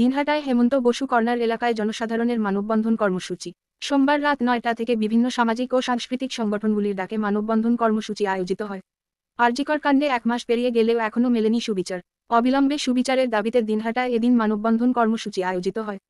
দিনহাটায় হেমন্ত Basu corner এলাকায় জনসাধারণের মানববন্ধন কর্মসূচি। সোমবার রাত ৯টা থেকে বিভিন্ন সামাজিক ও সাংস্কৃতিক সংগঠনগুলির ডাকে মানববন্ধন কর্মসূচি আয়োজিত হয়। আরজিকর কাণ্ডে ১ মাস পেরিয়ে গেলেও এখনও মেলেনি সুবিচার। অবিলম্বে সুবিচারের দাবিতে দিনহাটায় এদিন মানববন্ধন কর্মসূচি আয়োজিত হয়।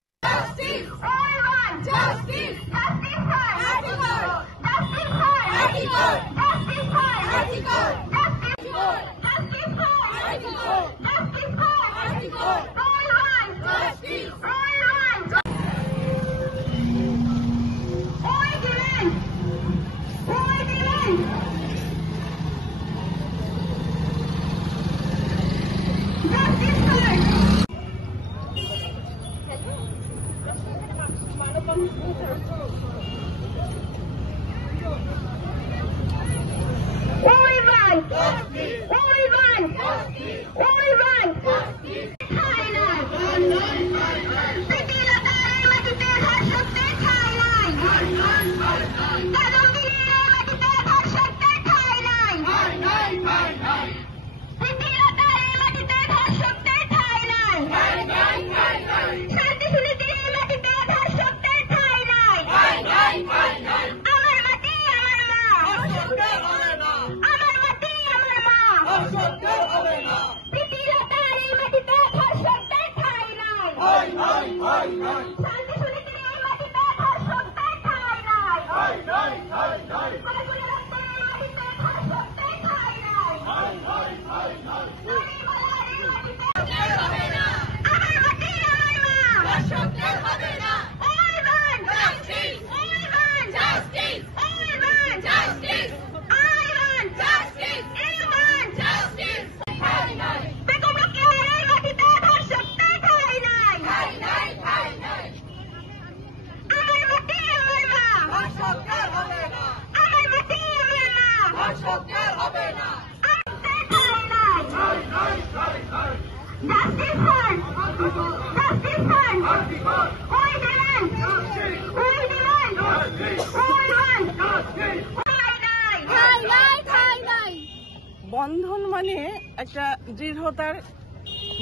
বন্ধন মানে একটা দৃঢ়তার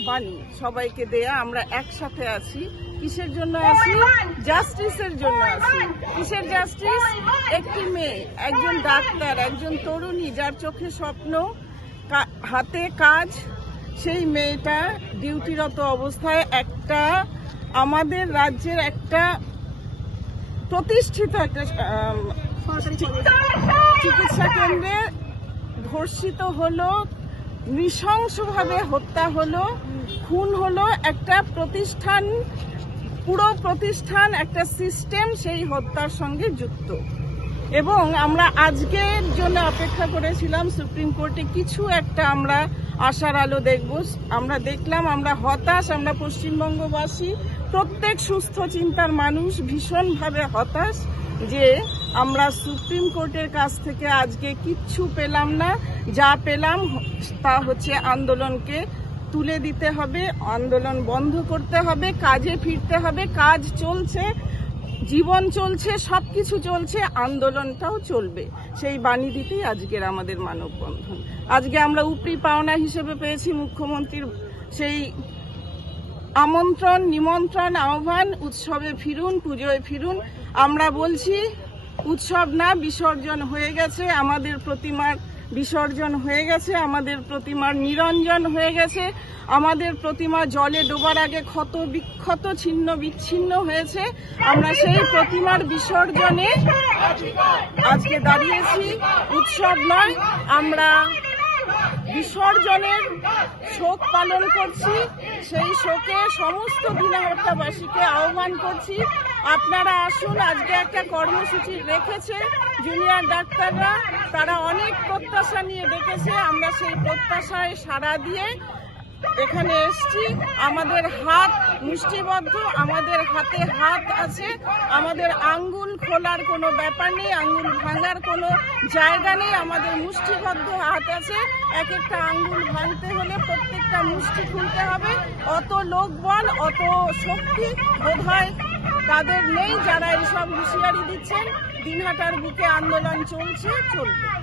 বাণী, সবাইকে দেয়া। আমরা একসাথে আছি। কিসের জন্য আছি? জাস্টিসের জন্য আছি। কিসের জাস্টিস? একটি মেয়ে, একজন ডাক্তার, একজন তরুণী যার চোখে স্বপ্ন, হাতে কাজ, সেই মেয়েটা ডিউটিরত অবস্থায় একটা আমাদের রাজ্যের একটা প্রতিষ্ঠিত একটা চিকিৎসা কেন্দ্রে ধর্ষিত হলো, নৃশংসভাবে হত্যা হলো, খুন হলো। একটা প্রতিষ্ঠান, পুরো প্রতিষ্ঠান, একটা সিস্টেম সেই হত্যার সঙ্গে যুক্ত। এবং আমরা আজকের জন্য অপেক্ষা করেছিলাম সুপ্রিম কোর্টে কিছু একটা আমরা আশার আলো দেখব। আমরা দেখলাম, আমরা হতাশ। আমরা পশ্চিমবঙ্গবাসী, প্রত্যেক সুস্থ চিন্তার মানুষ ভীষণভাবে হতাশ যে আমরা সুপ্রিম কোর্টের কাছ থেকে আজকে কিচ্ছু পেলাম না। যা পেলাম তা হচ্ছে আন্দোলনকে তুলে দিতে হবে, আন্দোলন বন্ধ করতে হবে, কাজে ফিরতে হবে। কাজ চলছে, জীবন চলছে, সবকিছু চলছে, আন্দোলনটাও চলবে। সেই বাণী দিতেই আজকের আমাদের মানববন্ধন। আজকে আমরা উপরি পাওনা হিসেবে পেয়েছি মুখ্যমন্ত্রীর সেই আমন্ত্রণ, নিমন্ত্রণ, আহ্বান, উৎসবে ফিরুন, পুজোয় ফিরুন। আমরা বলছি উৎসব না, বিসর্জন হয়ে গেছে। আমাদের প্রতিমার বিসর্জন হয়ে গেছে, আমাদের প্রতিমার নিরঞ্জন হয়ে গেছে, আমাদের প্রতিমা জলে ডোবার আগে ক্ষত বিক্ষত, ছিন্ন বিচ্ছিন্ন হয়েছে। আমরা সেই প্রতিমার বিসর্জনে আজকে দাঁড়িয়েছি। উৎসব নয়, আমরা বিসর্জনের শোক পালন করছি। সেই শোকে সমস্ত দিনহাটাবাসীকে আহ্বান করছি, আপনারা আসুন। আজকে একটা কর্মসূচি রেখেছে জুনিয়র ডাক্তাররা, তারা অনেক প্রত্যাশা নিয়ে ডেকেছে। আমরা সেই প্রত্যাশায় সাড়া দিয়ে এখানে এসছি। আমাদের হাত মুষ্টিবদ্ধ, আমাদের হাতে হাত আছে, আমাদের আঙ্গুল খোলার কোনো ব্যাপার নেই, আঙ্গুল ভাঙার কোনো জায়গা নেই। আমাদের মুষ্টিবদ্ধ হাত আছে। এক একটা আঙ্গুল ভাঙতে হলে প্রত্যেকটা মুষ্টি খুলতে হবে। অত লোকবল, অত শক্তি বোধহয় তাদের নেই যারা এইসব হুঁশিয়ারি দিচ্ছেন। দিনহাটার বুকে আন্দোলন চলছে, চলবে।